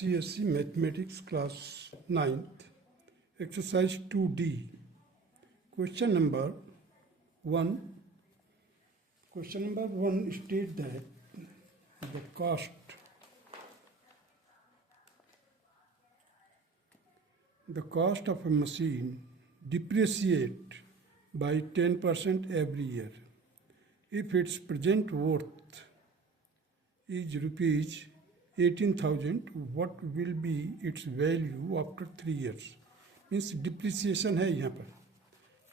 ICSE Mathematics Class 9th, Exercise 2D. Question number 1. Question number 1 states that the cost of a machine depreciates by 10% every year. If its present worth is rupees 18,000, what will be its value after 3 years? Means depreciation है यहाँ पर.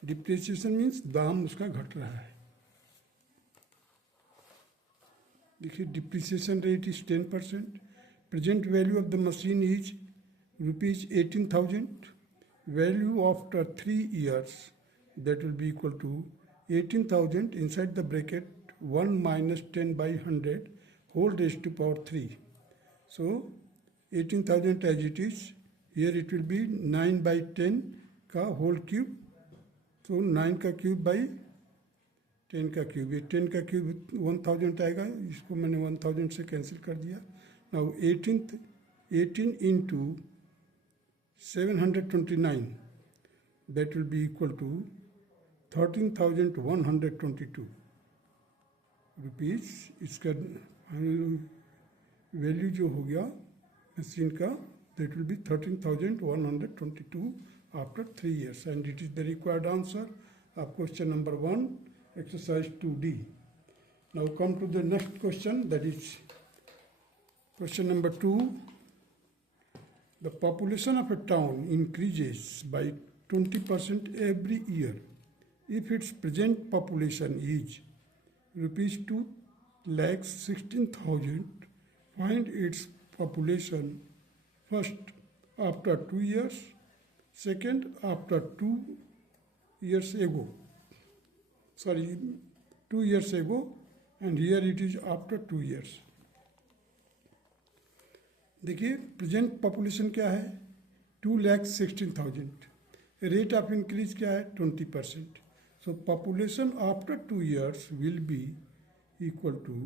Depreciation means दाम उसका घट रहा है. देखिए depreciation rate is 10%. Present value of the machine is rupees 18,000. Value after 3 years, that will be equal to 18,000 inside the bracket 1 minus 10 by 100 whole raised to power 3. So 18,000 as it is. Here it will be 9 by 10 का whole cube. So 9 का cube by 10 का cube. ये 10 का cube 1000 आएगा. इसको मैंने 1000 से cancel कर दिया. Now 18 into 729, that will be equal to 13,122 rupees. इसका वैल्यू जो हो गया मशीन का, that will be 13,122 after 3 years, and it is the required answer of question number 1, exercise 2D. Now come to the next question, that is question number 2. The population of a town increases by 20% every year. If its present population is rupees 2,16,000, find its population first after 2 years, second after 2 years ago. 2 years ago, and here it is after 2 years. देखिए present population क्या है 2,16,000. Rate of increase क्या है 20%. So population after 2 years will be equal to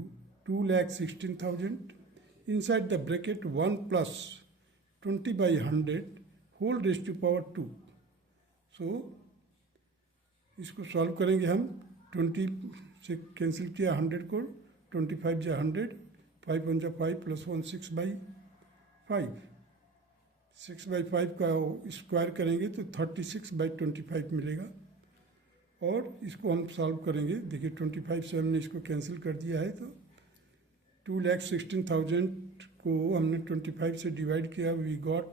2,16,000 inside the bracket 1 plus 20 by 100 whole raised to power 2. So इसको solve करेंगे हम. 20 से cancel किया 100 को, 25 जा 100, 5 1 जा 5 प्लस 1 6 by 5. 6 by 5 का स्क्वायर करेंगे तो 36 by 25 मिलेगा. और इसको हम सॉल्व करेंगे. देखिए 25 से हमने इसको कैंसिल कर दिया है, तो 2,16,000 को हमने 25 से डिवाइड किया. We got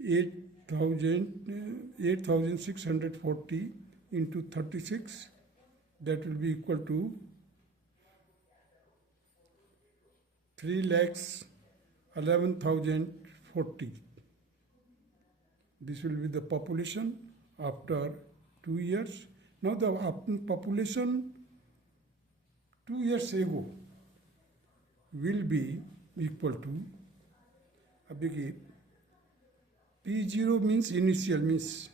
8,640 into 36, that will be equal to 3,11,040. This will be the population after 2 years. Now the population 2 years ago will be equal to, अब देखिए P0 means initial, means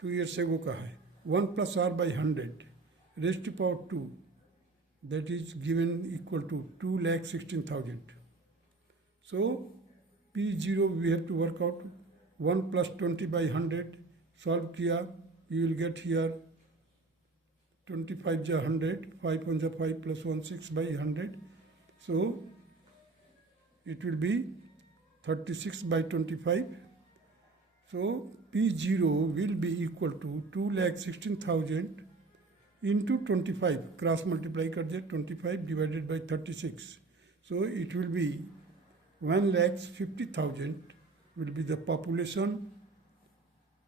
2 years ago का है. 1 plus r by 100 raised to power 2, that is given equal to 2,16,000. So P0 we have to work out. 1 plus 20 by 100 solve किया, you will get here 25 जा 100, 5 1 जा 5 plus 1 6 by 100. So it will be 36 by 25. So P0 will be equal to 2,16,000 into 25. Cross multiply कर दिया, 25 divided by 36. So it will be 1,50,000 will be the population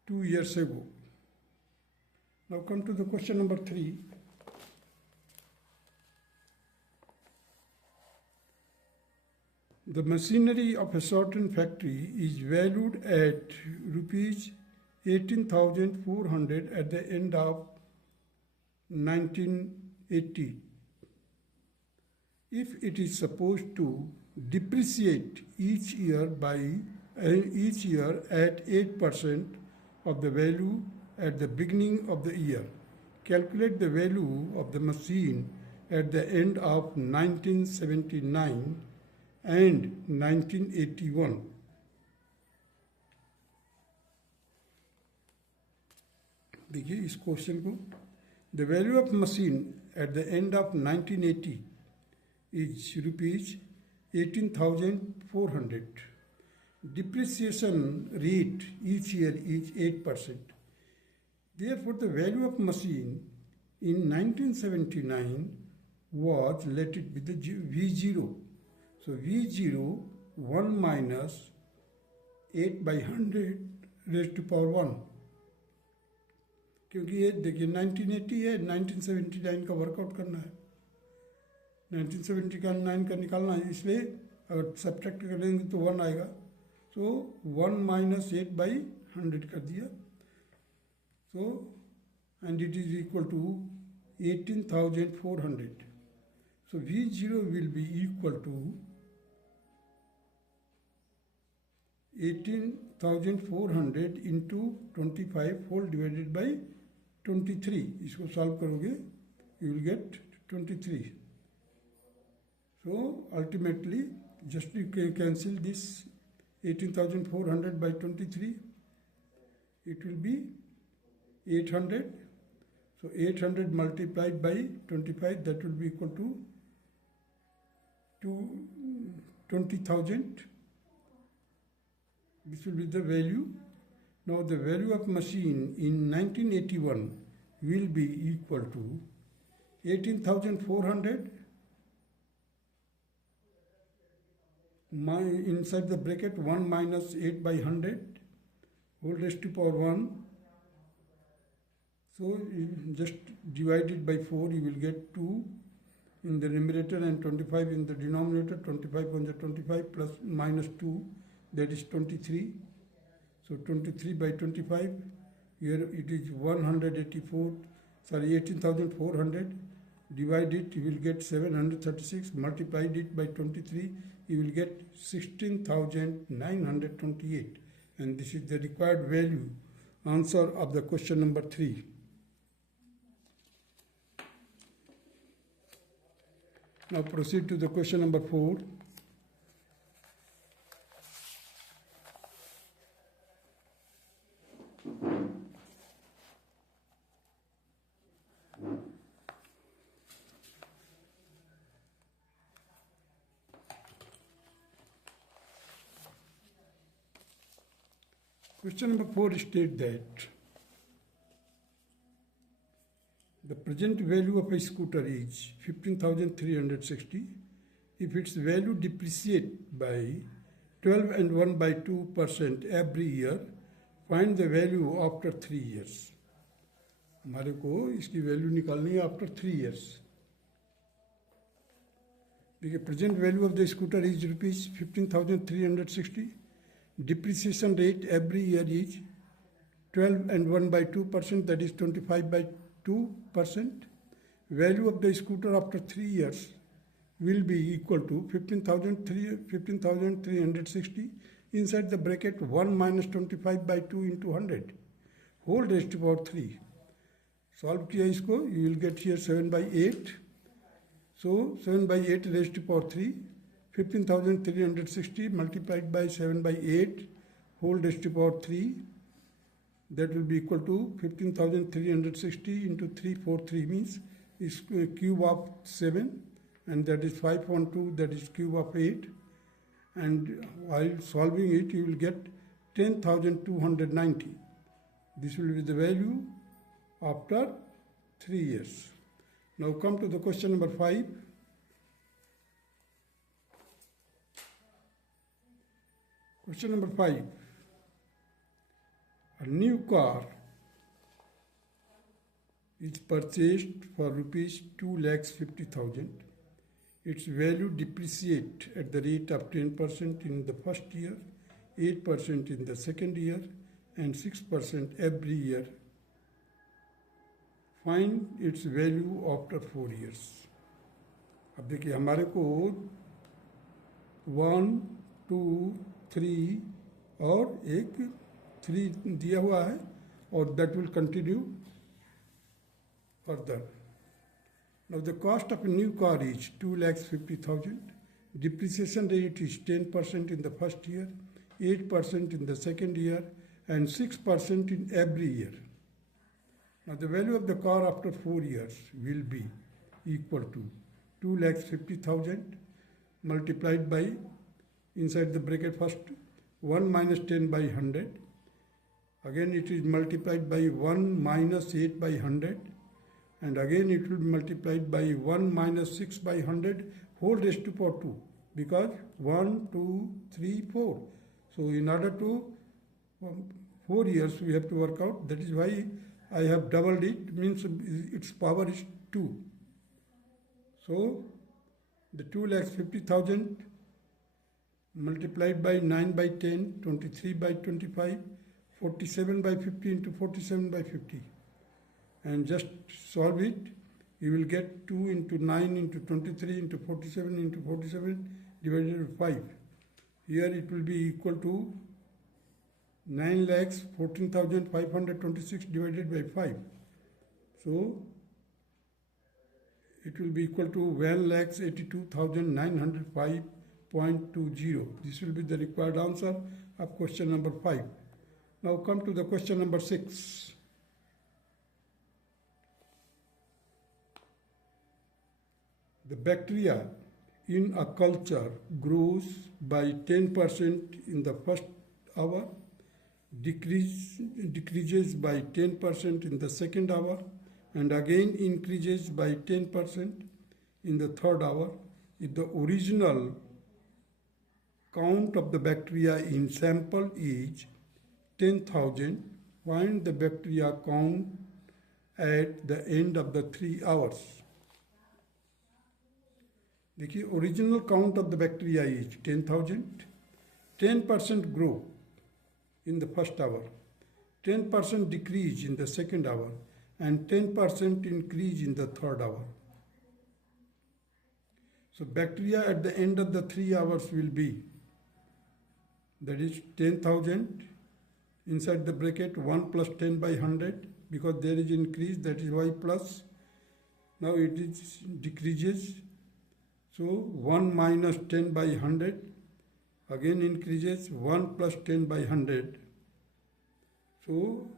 2 years ago. Now come to the question number 3. The machinery of a certain factory is valued at rupees 18,400 at the end of 1980. If it is supposed to depreciate each year at 8% of the value at the beginning of the year, calculate the value of the machine at the end of 1979 and 1981. देखिए इस question को, the value of machine at the end of 1980 is rupees 18,400. Depreciation rate each year is 8%. Therefore, the value of machine in 1979 was, let it be the V0. So V0 1 minus 8 by 100 raised to power 1. क्योंकि ये देखिए 1980 है, 1979 का workout करना है, 1979 का निकालना है, इसलिए अगर सब्ट्रैक्ट करेंगे तो 1 आएगा. सो 1 माइनस 8 बाई 100 कर दिया. So and it is equal to 18,400. So V0 will be equal to 18,400 into 25 whole divided by 23. इसको सॉल्व करोगे you will get 23. So ultimately just you cancel this 18,400 by 23, it will be 800. So 800 multiplied by 25, that will be equal to 20,000. This will be the value. Now the value of machine in 1981 will be equal to 18,400 inside the bracket 1 minus 8 by 100 whole raised to power 1. So just divide it by 4, you will get 2 in the numerator and 25 in the denominator. 25 on the 25 plus minus 2, that is 23. So 23 by 25, here it is 18,400. Divide it, you will get 736. Multiplied it by 23, you will get 16,928. And this is the required value, answer of the question number 3. Now proceed to the question number 4. Question number 4 states that the present value of a scooter is 15,360. If its value depreciates by 12 and 1 by 2% every year, find the value after 3 years. हमारे को इसकी value निकालनी है after 3 years. देखिए present value of the scooter is rupees 15,360. Depreciation rate every year is 12 and 1 by 2%, that is 25 by 2%. Value of the scooter after 3 years will be equal to 15,360 inside the bracket 1 minus 25 by 2 into 100 whole raised to power 3. Solve किया इसको, you will get here 7 by 8. So 7 by 8 raised to power 3. 15,360 multiplied by 7 by 8 whole raised to power 3, that will be equal to 15,360 into 343 means is cube of 7, and that is 512, that is cube of 8, and while solving it you will get 10,290. This will be the value after 3 years. Now come to the question number 5. Question number 5. A new car is purchased for rupees 2,50,000. Its value depreciates at the rate of 10% in the first year, 8% in the second year, and 6% every year. Find its value after 4 years. अब देखिए हमारे को 1, 2, 3 और एक 3 दिया हुआ है और that will continue further. Now the cost of a new car is 2,50,000. Depreciation rate is 10% in the first year, 8% in the second year, and 6% in every year. Now the value of the car after 4 years will be equal to 2,50,000 multiplied by, inside the bracket first, 1 minus 10 by 100. Again it is multiplied by 1 minus 8 by 100. And again it will be multiplied by 1 minus 6 by 100 whole raised to power 2. Because 1, 2, 3, 4. So in order to 4 years we have to work out. That is why I have doubled it, means its power is 2. So the 2,50,000 multiplied by 9 by 10, 23 by 25, 47 by 50 into 47 by 50. And just solve it. You will get 2 into 9 into 23 into 47 into 47 divided by 5. Here it will be equal to 9,14,526 divided by 5. So it will be equal to 1,82,905.20. This will be the required answer of question number 5. Now come to the question number 6. The bacteria in a culture grows by 10% in the first hour, decreases by 10% in the second hour, and again increases by 10% in the third hour. If the original count of the bacteria in sample is 10,000, find the bacteria count at the end of the 3 hours. देखिए original count of the bacteria is 10,000. 10% grow in the first hour, 10% decrease in the second hour, and 10% increase in the third hour. So bacteria at the end of the 3 hours will be, that is 10,000 inside the bracket 1 plus 10 by 100, because there is increase, that is why plus. Now it is decreases. So 1 minus 10 by 100, again increases 1 plus 10 by 100. So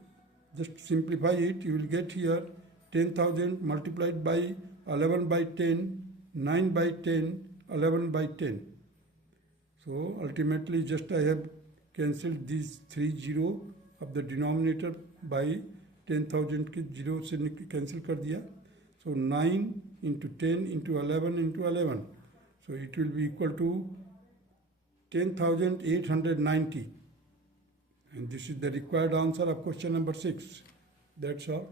just simplify it, you will get here 10,000 multiplied by 11 by 10, 9 by 10, 11 by 10. So ultimately just I have cancelled these 3 0 of the denominator by 10,000 के 0 से cancel कर दिया. So 9 into 10 into 11 into 11. So it will be equal to 10,890. And this is the required answer of question number 6. That's all.